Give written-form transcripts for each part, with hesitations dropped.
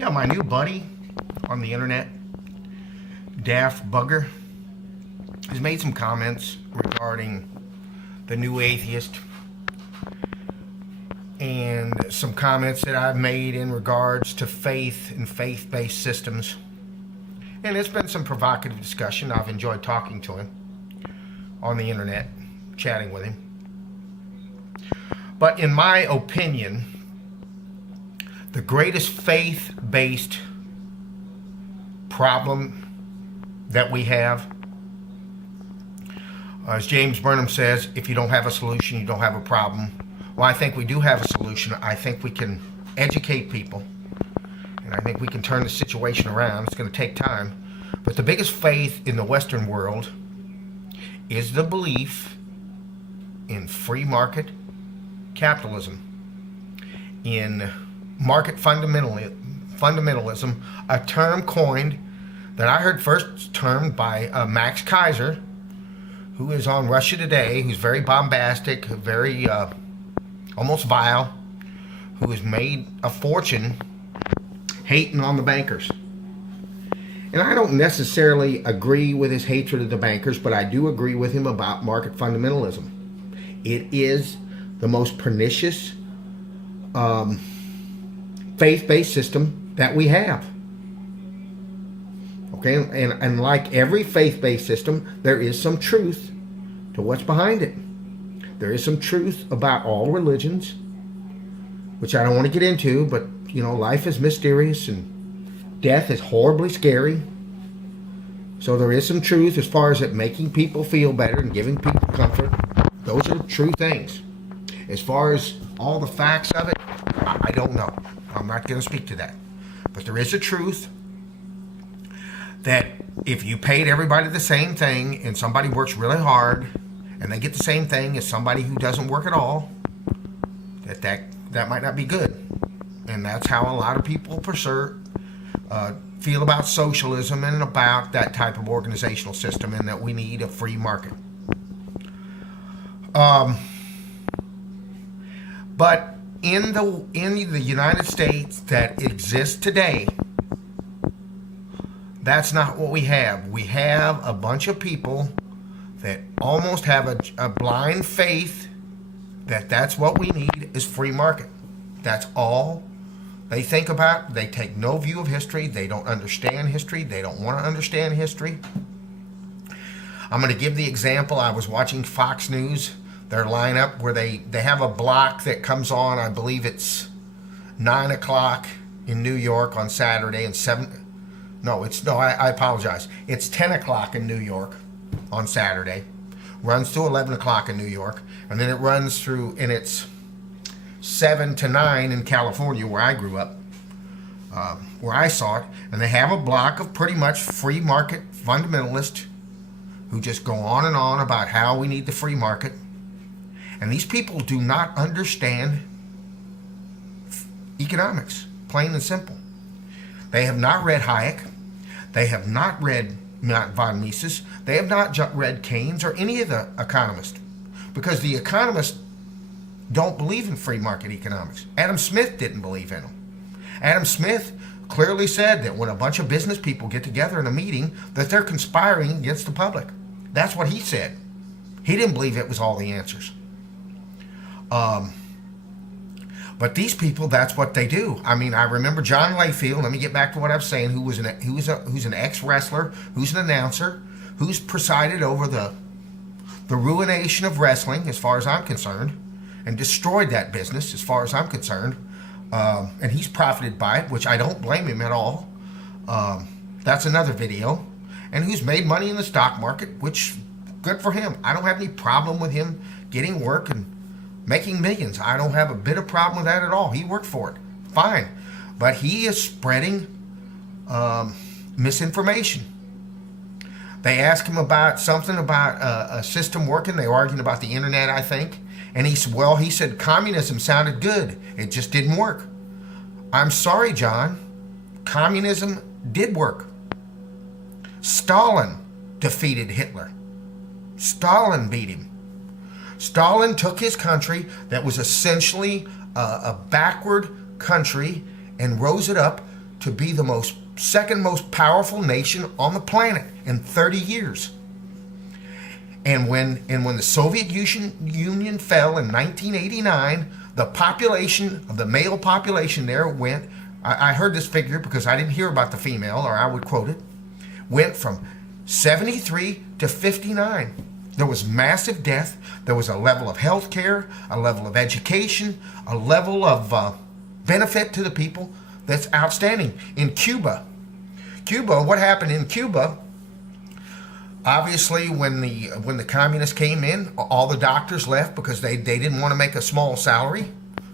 Yeah, my new buddy on the internet, Daft Bugger, has made some comments regarding the new atheist and some comments that I've made in regards to faith and faith-based systems. And it's been some provocative discussion. I've enjoyed talking to him on the internet, chatting with him. But in my opinion, the greatest faith-based problem that we have, as James Burnham says, if you don't have a solution, you don't have a problem. Well, I think we do have a solution. I think we can educate people, and I think we can turn the situation around. It's going to take time. But the biggest faith in the Western world is the belief in free market capitalism, in market fundamentalism, a term coined that I heard first termed by Max Kaiser, who is on Russia Today, who's very bombastic, very almost vile, who has made a fortune hating on the bankers. And I don't necessarily agree with his hatred of the bankers, but I do agree with him about market fundamentalism. It is the most pernicious faith-based system that we have. Okay, and like every faith-based system, there is some truth to what's behind it. There is some truth about all religions, which I don't want to get into, but you know, life is mysterious and death is horribly scary. So there is some truth as far as it making people feel better and giving people comfort. Those are true things. As far as all the facts of it, I don't know. I'm not going to speak to that. But there is a truth that if you paid everybody the same thing and somebody works really hard and they get the same thing as somebody who doesn't work at all, that might not be good. And that's how a lot of people feel about socialism and about that type of organizational system, and that we need a free market. But in the United States that exists today, that's not what we have. We have a bunch of people that almost have a blind faith that that's what we need is free market. That's all they think about. They take no view of history. They don't understand history. They don't want to understand history. I'm going to give the example. I was watching Fox News, their lineup, where they have a block that comes on, I believe it's 9 o'clock in New York on Saturday, and I apologize. It's 10 o'clock in New York on Saturday, runs to 11 o'clock in New York, and then it runs through, and it's 7 to 9 in California, where I grew up, where I saw it. And they have a block of pretty much free market fundamentalists who just go on and on about how we need the free market. And these people do not understand economics, plain and simple. They have not read Hayek. They have not read von Mises. They have not read Keynes or any of the economists, because the economists don't believe in free market economics. Adam Smith didn't believe in them. Adam Smith clearly said that when a bunch of business people get together in a meeting, that they're conspiring against the public. That's what he said. He didn't believe it was all the answers. But these people, that's what they do. I mean, I remember John Layfield. Let me get back to what I was saying. Who's an ex-wrestler, who's an announcer, who's presided over the ruination of wrestling, as far as I'm concerned, and destroyed that business, as far as I'm concerned. And he's profited by it, which I don't blame him at all. That's another video. And who's made money in the stock market, which good for him. I don't have any problem with him getting work and making millions. I don't have a bit of problem with that at all. He worked for it. Fine. But he is spreading misinformation. They asked him about something about a system working. They were arguing about the internet, I think. And he said communism sounded good. It just didn't work. I'm sorry, John. Communism did work. Stalin defeated Hitler. Stalin beat him. Stalin took his country that was essentially a backward country and rose it up to be the second most powerful nation on the planet in 30 years. And when the Soviet Union fell in 1989, the population of the male population there went, I heard this figure because I didn't hear about the female, or I would quote it, went from 73 to 59. There was massive death. There was a level of health care, a level of education, a level of benefit to the people that's outstanding. In Cuba, what happened in Cuba, obviously when the communists came in, all the doctors left because they didn't want to make a small salary,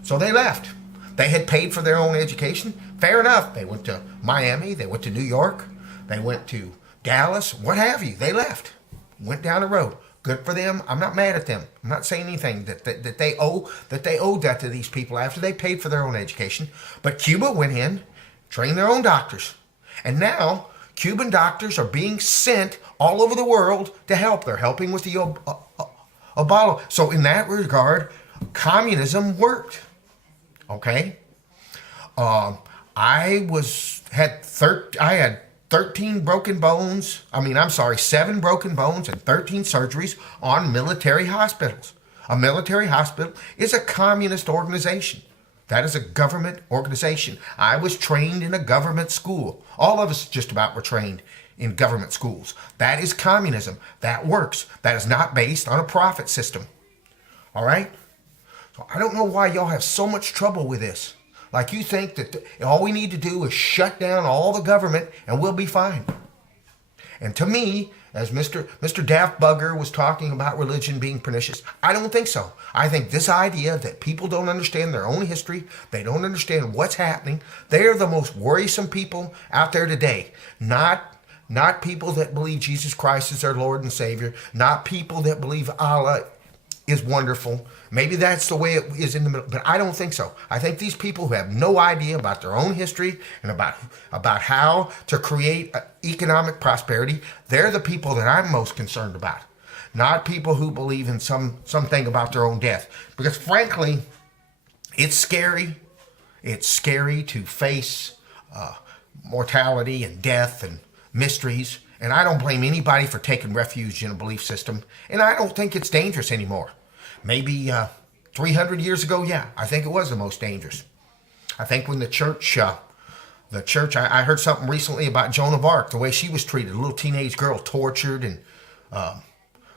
so they left. They had paid for their own education. Fair enough. They went to Miami, they went to New York, they went to Dallas, what have you. They left, went down the road. Good for them. I'm not mad at them. I'm not saying anything that they owed that to these people after they paid for their own education. But Cuba went in, trained their own doctors, and now Cuban doctors are being sent all over the world to help. They're helping with the Ebola. So in that regard, communism worked. Okay. I had 13 broken bones. 7 broken bones and 13 surgeries on military hospitals. A military hospital is a communist organization. That is a government organization. I was trained in a government school. All of us just about were trained in government schools. That is communism. That works. That is not based on a profit system. All right? So I don't know why y'all have so much trouble with this. Like you think that all we need to do is shut down all the government and we'll be fine. And to me, as Mr. Daft Bugger was talking about religion being pernicious, I don't think so. I think this idea that people don't understand their own history, they don't understand what's happening, they're the most worrisome people out there today. Not people that believe Jesus Christ is their Lord and Savior, not people that believe Allah is wonderful. Maybe that's the way it is in the middle, but I don't think so. I think these people who have no idea about their own history and about how to create economic prosperity, they're the people that I'm most concerned about. Not people who believe in something about their own death. Because frankly, it's scary. It's scary to face mortality and death and mysteries. And I don't blame anybody for taking refuge in a belief system. And I don't think it's dangerous anymore. Maybe 300 years ago, yeah, I think it was the most dangerous. I think when the church, I heard something recently about Joan of Arc, the way she was treated, a little teenage girl tortured, and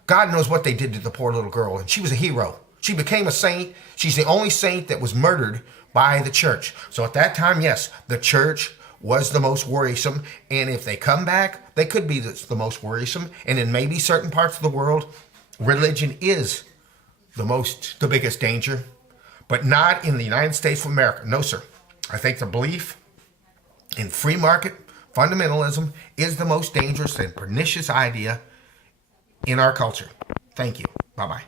God knows what they did to the poor little girl. And she was a hero. She became a saint. She's the only saint that was murdered by the church. So at that time, yes, the church was the most worrisome. And if they come back, they could be the most worrisome. And in maybe certain parts of the world, religion is the biggest danger, but not in the United States of America. No, sir. I think the belief in free market fundamentalism is the most dangerous and pernicious idea in our culture. Thank you. Bye-bye.